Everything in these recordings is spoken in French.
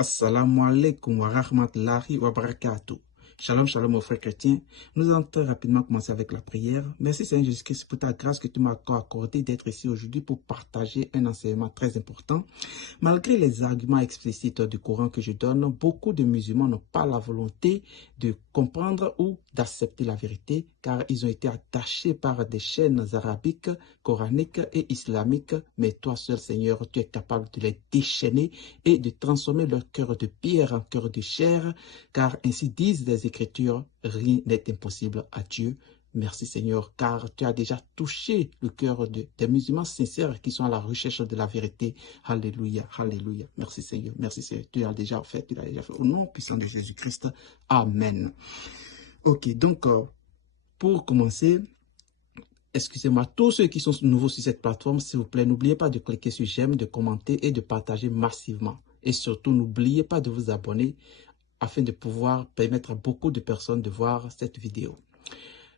Assalamu alaikum wa rahmatullahi wa barakatuh. Shalom, shalom aux frères chrétiens. Nous allons très rapidement commencer avec la prière. Merci Seigneur Jésus-Christ pour ta grâce que tu m'as accordé d'être ici aujourd'hui pour partager un enseignement très important. Malgré les arguments explicites du Coran que je donne, beaucoup de musulmans n'ont pas la volonté de comprendre ou d'accepter la vérité car ils ont été attachés par des chaînes arabiques, coraniques et islamiques. Mais toi seul Seigneur, tu es capable de les déchaîner et de transformer leur cœur de pierre en cœur de chair car ainsi disent les Écritures, rien n'est impossible à Dieu. Merci Seigneur, car tu as déjà touché le cœur des musulmans sincères qui sont à la recherche de la vérité. Alléluia, alléluia. Merci Seigneur, merci Seigneur. Tu l'as déjà fait, tu l'as déjà fait. Au nom puissant de Jésus-Christ, Amen. Ok, donc pour commencer, excusez-moi, tous ceux qui sont nouveaux sur cette plateforme, s'il vous plaît, n'oubliez pas de cliquer sur j'aime, de commenter et de partager massivement. Et surtout, n'oubliez pas de vous abonner afin de pouvoir permettre à beaucoup de personnes de voir cette vidéo.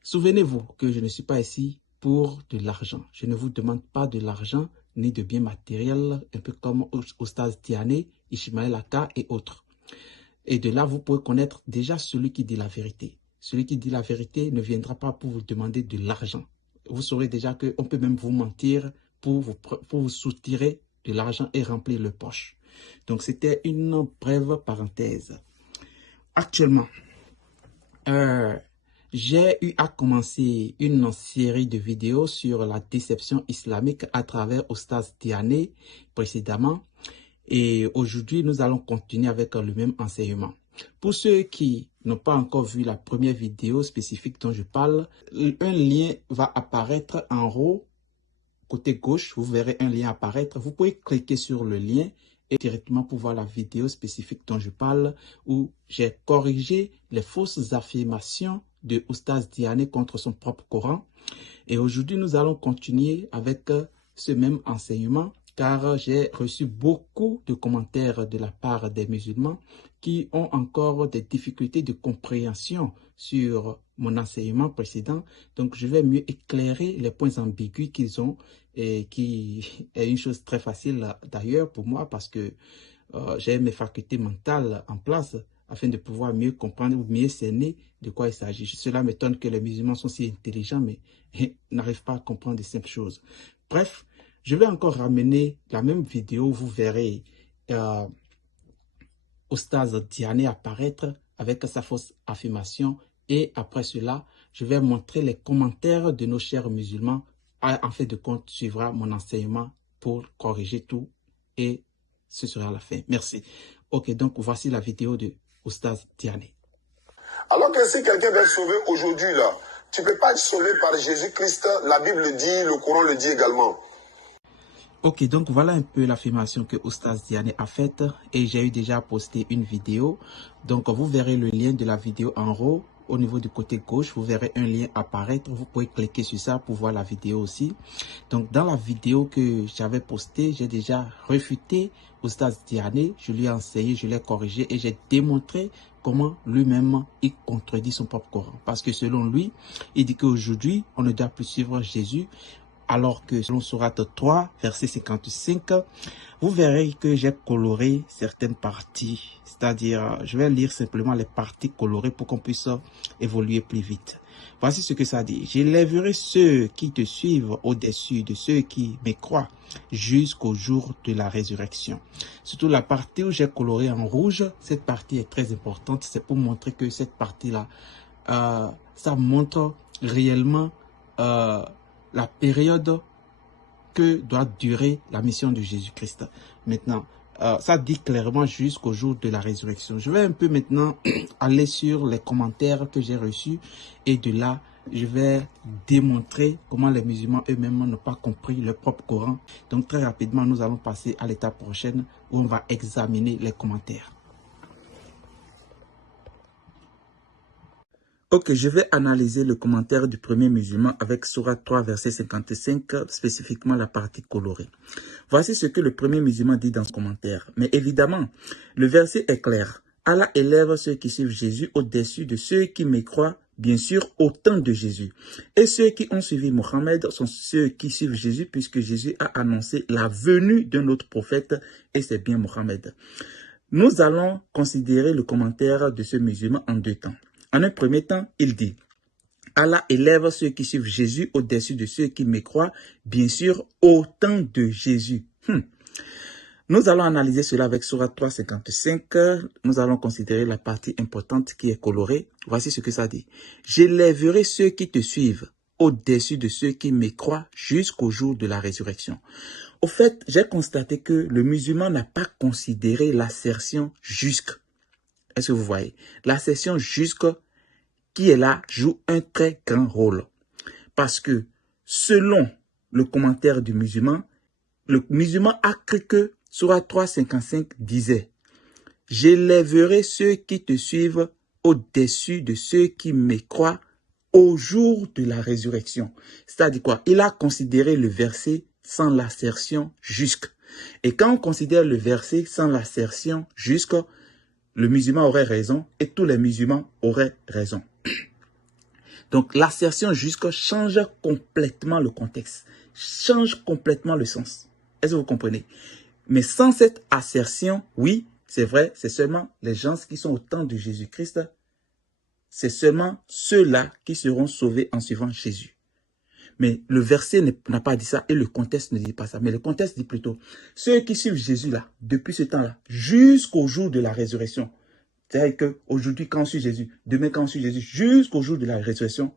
Souvenez-vous que je ne suis pas ici pour de l'argent. Je ne vous demande pas de l'argent ni de biens matériels, un peu comme Oustaz Tiané, Ishmael Aka et autres. Et de là, vous pouvez connaître déjà celui qui dit la vérité. Celui qui dit la vérité ne viendra pas pour vous demander de l'argent. Vous saurez déjà qu'on peut même vous mentir pour vous soutirer de l'argent et remplir le poche. Donc, c'était une brève parenthèse. Actuellement, j'ai eu à commencer une série de vidéos sur la déception islamique à travers Oustaz Tiané précédemment. Et aujourd'hui, nous allons continuer avec le même enseignement. Pour ceux qui n'ont pas encore vu la première vidéo spécifique dont je parle, un lien va apparaître en haut, côté gauche. Vous verrez un lien apparaître. Vous pouvez cliquer sur le lien et directement pour voir la vidéo spécifique dont je parle, où j'ai corrigé les fausses affirmations de Oustaz Tiané contre son propre Coran. Et aujourd'hui, nous allons continuer avec ce même enseignement, car j'ai reçu beaucoup de commentaires de la part des musulmans qui ont encore des difficultés de compréhension sur mon enseignement précédent. Donc, je vais mieux éclairer les points ambigus qu'ils ont et qui est une chose très facile d'ailleurs pour moi parce que j'ai mes facultés mentales en place afin de pouvoir mieux comprendre ou mieux cerner de quoi il s'agit. Cela m'étonne que les musulmans sont si intelligents mais n'arrivent pas à comprendre de simples choses. Bref, je vais encore ramener la même vidéo, vous verrez Oustaz Tiané apparaître avec sa fausse affirmation et après cela, je vais montrer les commentaires de nos chers musulmans. En fait de compte, suivra mon enseignement pour corriger tout et ce sera la fin. Merci. Ok, donc voici la vidéo de Oustaz Tiané. Alors que si quelqu'un veut être sauvé aujourd'hui, là, tu ne peux pas être sauvé par Jésus-Christ. La Bible le dit, le Coran le dit également. Ok, donc voilà un peu l'affirmation que Oustaz Tiané a faite et j'ai eu déjà posté une vidéo. Donc vous verrez le lien de la vidéo en haut. Au niveau du côté gauche, vous verrez un lien apparaître. Vous pouvez cliquer sur ça pour voir la vidéo aussi. Donc dans la vidéo que j'avais postée, j'ai déjà réfuté Oustaz Tiané. Je lui ai enseigné, je l'ai corrigé et j'ai démontré comment lui-même il contredit son propre Coran. Parce que selon lui, il dit qu'aujourd'hui, on ne doit plus suivre Jésus. Alors que selon Sourate 3, verset 55, vous verrez que j'ai coloré certaines parties. C'est-à-dire, je vais lire simplement les parties colorées pour qu'on puisse évoluer plus vite. Voici ce que ça dit. J'élèverai ceux qui te suivent au-dessus de ceux qui me croient jusqu'au jour de la résurrection. Surtout la partie où j'ai coloré en rouge, cette partie est très importante. C'est pour montrer que cette partie-là, ça montre réellement la période que doit durer la mission de Jésus-Christ. Maintenant, ça dit clairement jusqu'au jour de la résurrection. Je vais un peu maintenant aller sur les commentaires que j'ai reçus et de là, je vais démontrer comment les musulmans eux-mêmes n'ont pas compris leur propre Coran. Donc très rapidement, nous allons passer à l'étape prochaine où on va examiner les commentaires. Ok, je vais analyser le commentaire du premier musulman avec Sourate 3, verset 55, spécifiquement la partie colorée. Voici ce que le premier musulman dit dans ce commentaire. Mais évidemment, le verset est clair. Allah élève ceux qui suivent Jésus au-dessus de ceux qui mécroient, bien sûr, au temps de Jésus. Et ceux qui ont suivi Mohammed sont ceux qui suivent Jésus, puisque Jésus a annoncé la venue d'un autre prophète, et c'est bien Mohammed. Nous allons considérer le commentaire de ce musulman en deux temps. En un premier temps, il dit « Allah élève ceux qui suivent Jésus au-dessus de ceux qui mécroient, bien sûr, au temps de Jésus. » Nous allons analyser cela avec Sourate 3:55. Nous allons considérer la partie importante qui est colorée. Voici ce que ça dit. « J'élèverai ceux qui te suivent au-dessus de ceux qui mécroient jusqu'au jour de la résurrection. » Au fait, j'ai constaté que le musulman n'a pas considéré l'assertion jusque. Est-ce que vous voyez? L'assertion jusque qui est là joue un très grand rôle. Parce que selon le commentaire du musulman, le musulman a cru que Sourate 3:55 disait « J'élèverai ceux qui te suivent au-dessus de ceux qui mécroient au jour de la résurrection. » C'est-à-dire quoi? Il a considéré le verset sans l'assertion jusque. Et quand on considère le verset sans l'assertion jusque, le musulman aurait raison et tous les musulmans auraient raison. Donc l'assertion jusque change complètement le contexte, change complètement le sens. Est-ce que vous comprenez? Mais sans cette assertion, oui, c'est vrai, c'est seulement les gens qui sont au temps de Jésus-Christ, c'est seulement ceux-là qui seront sauvés en suivant Jésus. Mais le verset n'a pas dit ça et le contexte ne dit pas ça. Mais le contexte dit plutôt, ceux qui suivent Jésus là, depuis ce temps-là, jusqu'au jour de la résurrection. C'est-à-dire qu'aujourd'hui, quand on suit Jésus, demain, quand on suit Jésus, jusqu'au jour de la résurrection,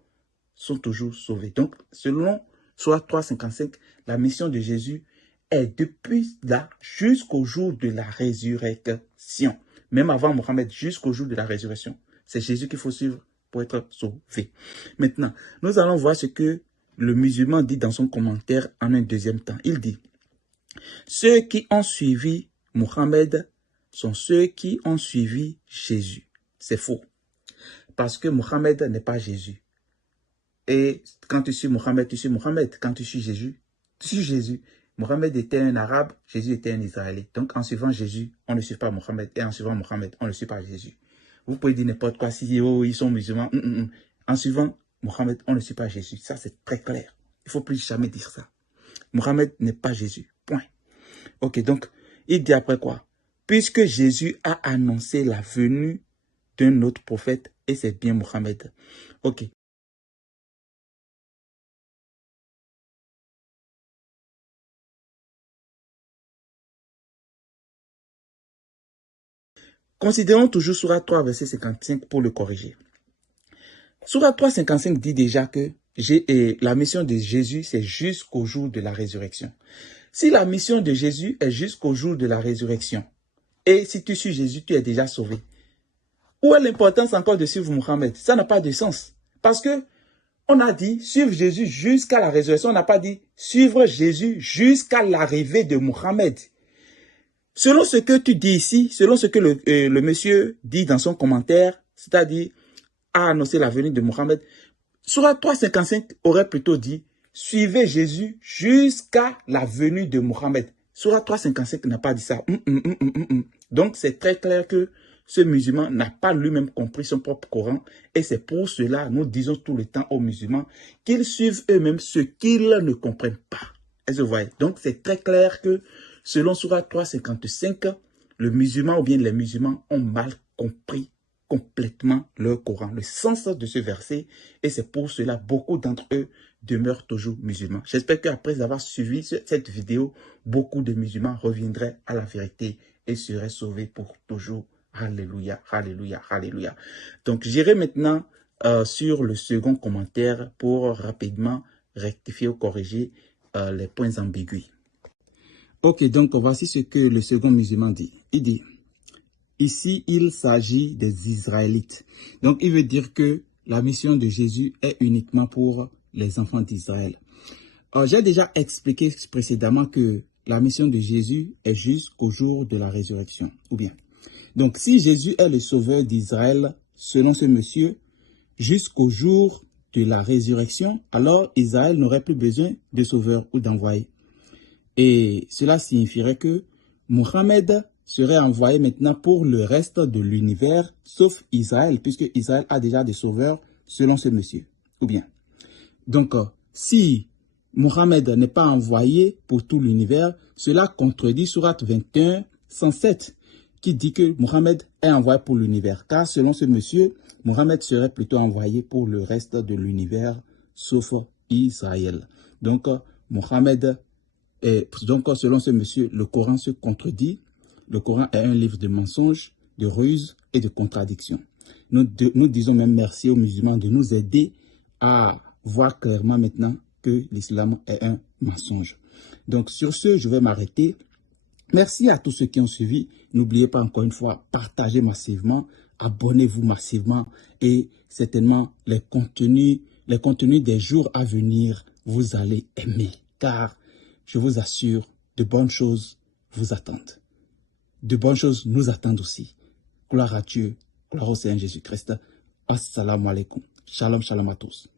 sont toujours sauvés. Donc, selon Sourate 3:55, la mission de Jésus est depuis là jusqu'au jour de la résurrection. Même avant Mohammed, jusqu'au jour de la résurrection. C'est Jésus qu'il faut suivre pour être sauvé. Maintenant, nous allons voir ce que le musulman dit dans son commentaire en un deuxième temps. Il dit, ceux qui ont suivi Mohammed sont ceux qui ont suivi Jésus. C'est faux. Parce que Mohammed n'est pas Jésus. Et quand tu suis Mohammed, tu suis Mohammed. Quand tu suis Jésus, tu suis Jésus. Mohammed était un arabe, Jésus était un israélite. Donc en suivant Jésus, on ne suit pas Mohammed. Et en suivant Mohammed, on ne suit pas Jésus. Vous pouvez dire n'importe quoi si ils sont musulmans. En suivant Mohammed, on ne suit pas Jésus. Ça, c'est très clair. Il ne faut plus jamais dire ça. Mohammed n'est pas Jésus. Point. Ok, donc, il dit après quoi? Puisque Jésus a annoncé la venue d'un autre prophète, et c'est bien Mohammed. Ok. Considérons toujours Sourate 3, verset 55 pour le corriger. Sourate 3, 55 dit déjà que la mission de Jésus, c'est jusqu'au jour de la résurrection. Si la mission de Jésus est jusqu'au jour de la résurrection, et si tu suis Jésus, tu es déjà sauvé, où est l'importance encore de suivre Mohammed? Ça n'a pas de sens. Parce que on a dit suivre Jésus jusqu'à la résurrection. On n'a pas dit suivre Jésus jusqu'à l'arrivée de Mohammed. Selon ce que tu dis ici, selon ce que le monsieur dit dans son commentaire, c'est-à-dire a annoncé la venue de Mohammed, Sourate 3:55 aurait plutôt dit suivez Jésus jusqu'à la venue de Mohammed. Sourate 3:55 n'a pas dit ça. Donc c'est très clair que ce musulman n'a pas lui-même compris son propre Coran et c'est pour cela nous disons tout le temps aux musulmans qu'ils suivent eux-mêmes ce qu'ils ne comprennent pas. Est-ce que vous voyez? Donc c'est très clair que selon Sourate 3:55, le musulman ou bien les musulmans ont mal compris complètement leur Coran, le sens de ce verset, et c'est pour cela beaucoup d'entre eux demeurent toujours musulmans. J'espère qu'après avoir suivi cette vidéo, beaucoup de musulmans reviendraient à la vérité et seraient sauvés pour toujours. Alléluia, alléluia, alléluia. Donc j'irai maintenant sur le second commentaire pour rapidement rectifier ou corriger les points ambigus. Ok, donc voici ce que le second musulman dit. Il dit, ici il s'agit des Israélites. Donc il veut dire que la mission de Jésus est uniquement pour les enfants d'Israël. J'ai déjà expliqué précédemment que la mission de Jésus est jusqu'au jour de la résurrection. Ou bien, donc si Jésus est le sauveur d'Israël, selon ce monsieur, jusqu'au jour de la résurrection, alors Israël n'aurait plus besoin de sauveur ou d'envoyé. Et cela signifierait que Mohammed serait envoyé maintenant pour le reste de l'univers, sauf Israël, puisque Israël a déjà des sauveurs selon ce monsieur. Ou bien, donc si Mohammed n'est pas envoyé pour tout l'univers, cela contredit Sourate 21, 107. qui dit que Mohammed est envoyé pour l'univers. Car selon ce monsieur, Mohammed serait plutôt envoyé pour le reste de l'univers, sauf Israël. Donc, selon ce monsieur, le Coran se contredit. Le Coran est un livre de mensonges, de ruses et de contradictions. Nous disons même merci aux musulmans de nous aider à voir clairement maintenant que l'islam est un mensonge. Donc, sur ce, je vais m'arrêter. Merci à tous ceux qui ont suivi. N'oubliez pas encore une fois, partagez massivement, abonnez-vous massivement et certainement les contenus des jours à venir, vous allez aimer. Car je vous assure, de bonnes choses vous attendent. De bonnes choses nous attendent aussi. Gloire à Dieu, gloire au Seigneur Jésus-Christ. Assalamu alaikum. Shalom, shalom à tous.